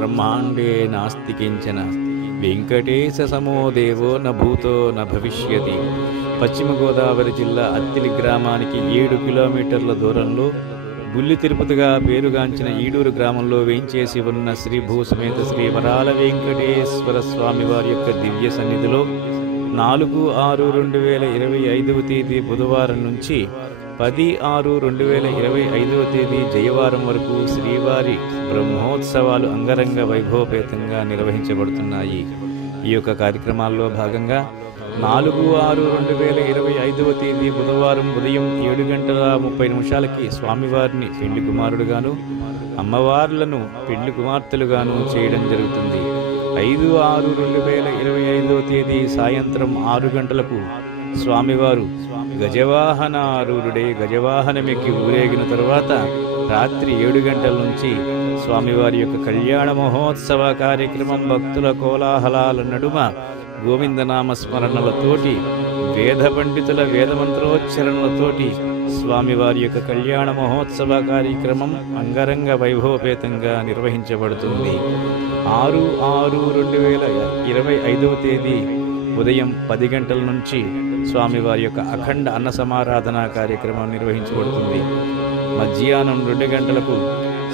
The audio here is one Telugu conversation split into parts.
బ్రహ్మాండే నాస్తి కించన వెంకటేశ సమో దేవో న భూతో న భవిష్యతి. పశ్చిమ గోదావరి జిల్లా అత్తిలి గ్రామానికి 7 కిలోమీటర్ల దూరంలో బుల్లి తిరుపతిగా పేరుగాంచిన ఈడూరు గ్రామంలో వేంచేసి ఉన్న శ్రీ భూసమేత శ్రీ వరాల వెంకటేశ్వర స్వామి వారి యొక్క దివ్య సన్నిధిలో 4/6/2025 తేదీ బుధవారం నుంచి 10/6/2025 తేదీ జయవారం వరకు శ్రీవారి బ్రహ్మోత్సవాలు అంగరంగ వైభవపేతంగా నిర్వహించబడుతున్నాయి. ఈ యొక్క కార్యక్రమాల్లో భాగంగా 4/6/2025 తేదీ బుధవారం ఉదయం 7:30 స్వామివారిని పెండ్లి కుమారుడుగాను, అమ్మవార్లను పెండ్లి కుమార్తెలుగాను చేయడం జరుగుతుంది. 5/6/2025 తేదీ సాయంత్రం 6 గంటలకు స్వామివారు గజవాహనారూఢుడై గజవాహనమెక్కి ఊరేగిన తరువాత రాత్రి 7 గంటల నుంచి స్వామివారి యొక్క కళ్యాణ మహోత్సవ కార్యక్రమం భక్తుల కోలాహలాల నడుమ గోవిందనామ స్మరణలతోటి వేద పండితుల వేదమంత్రోచ్చరణలతోటి స్వామివారి యొక్క కళ్యాణ మహోత్సవ కార్యక్రమం అంగరంగ వైభవపేతంగా నిర్వహించబడుతుంది. 6/6/2025 తేదీ ఉదయం 10 గంటల నుంచి స్వామివారి యొక్క అఖండ అన్న సమారాధన కార్యక్రమం నిర్వహించబడుతుంది. మధ్యాహ్నం 2 గంటలకు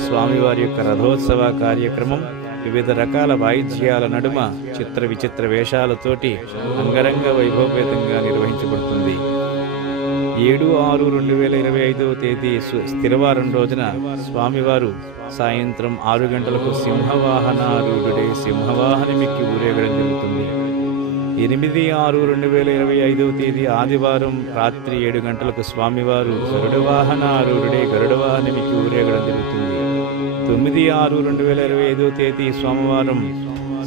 స్వామివారి యొక్క రథోత్సవ కార్యక్రమం వివిధ రకాల వాయిద్యాల నడుమ చిత్ర విచిత్ర వేషాలతోటి అంగరంగ వైభవపేతంగా నిర్వహించబడుతుంది. 7/6/2025 తేదీ స్థిరవారం రోజున స్వామివారు సాయంత్రం 6 గంటలకు సింహవాహనారూఢుడై సింహవాహనమెక్కి ఊరేగడం జరుగుతుంది. 8/6/2025 తేదీ ఆదివారం రాత్రి 7 గంటలకు స్వామివారు గరుడ వాహనారూఢుడై గరుడ వాహనమెక్కి ఊరేగడం జరుగుతుంది. 9/6/2025 తేదీ సోమవారం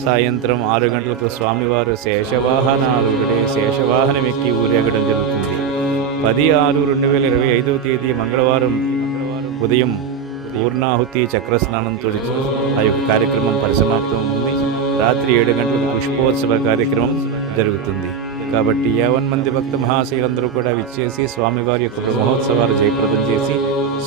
సాయంత్రం 6 గంటలకు స్వామివారు శేషవాహనారూఢుడై శేషవాహనమెక్కి ఊరేగడం జరుగుతుంది. 10/6/2025 తేదీ మంగళవారం ఉదయం పూర్ణాహుతి చక్రస్నానంతో ఆ యొక్క కార్యక్రమం పరిసమాప్తం ఉంది. రాత్రి 7 గంటలకు పుష్పోత్సవ కార్యక్రమం జరుగుతుంది. కాబట్టి 50 మంది భక్త మహాశయులందరూ కూడా విచ్చేసి స్వామివారి యొక్క బ్రహ్మోత్సవాలు జయప్రదం చేసి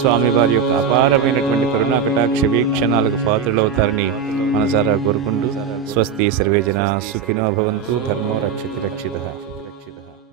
స్వామివారి యొక్క అపారమైనటువంటి కరుణా కటాక్ష వీక్షణాలకు పాత్రలవుతారని మనసారా కోరుకుంటూ స్వస్తి సర్వే జనా సుఖినో భవంతు ధర్మో రక్షతి రక్షితః.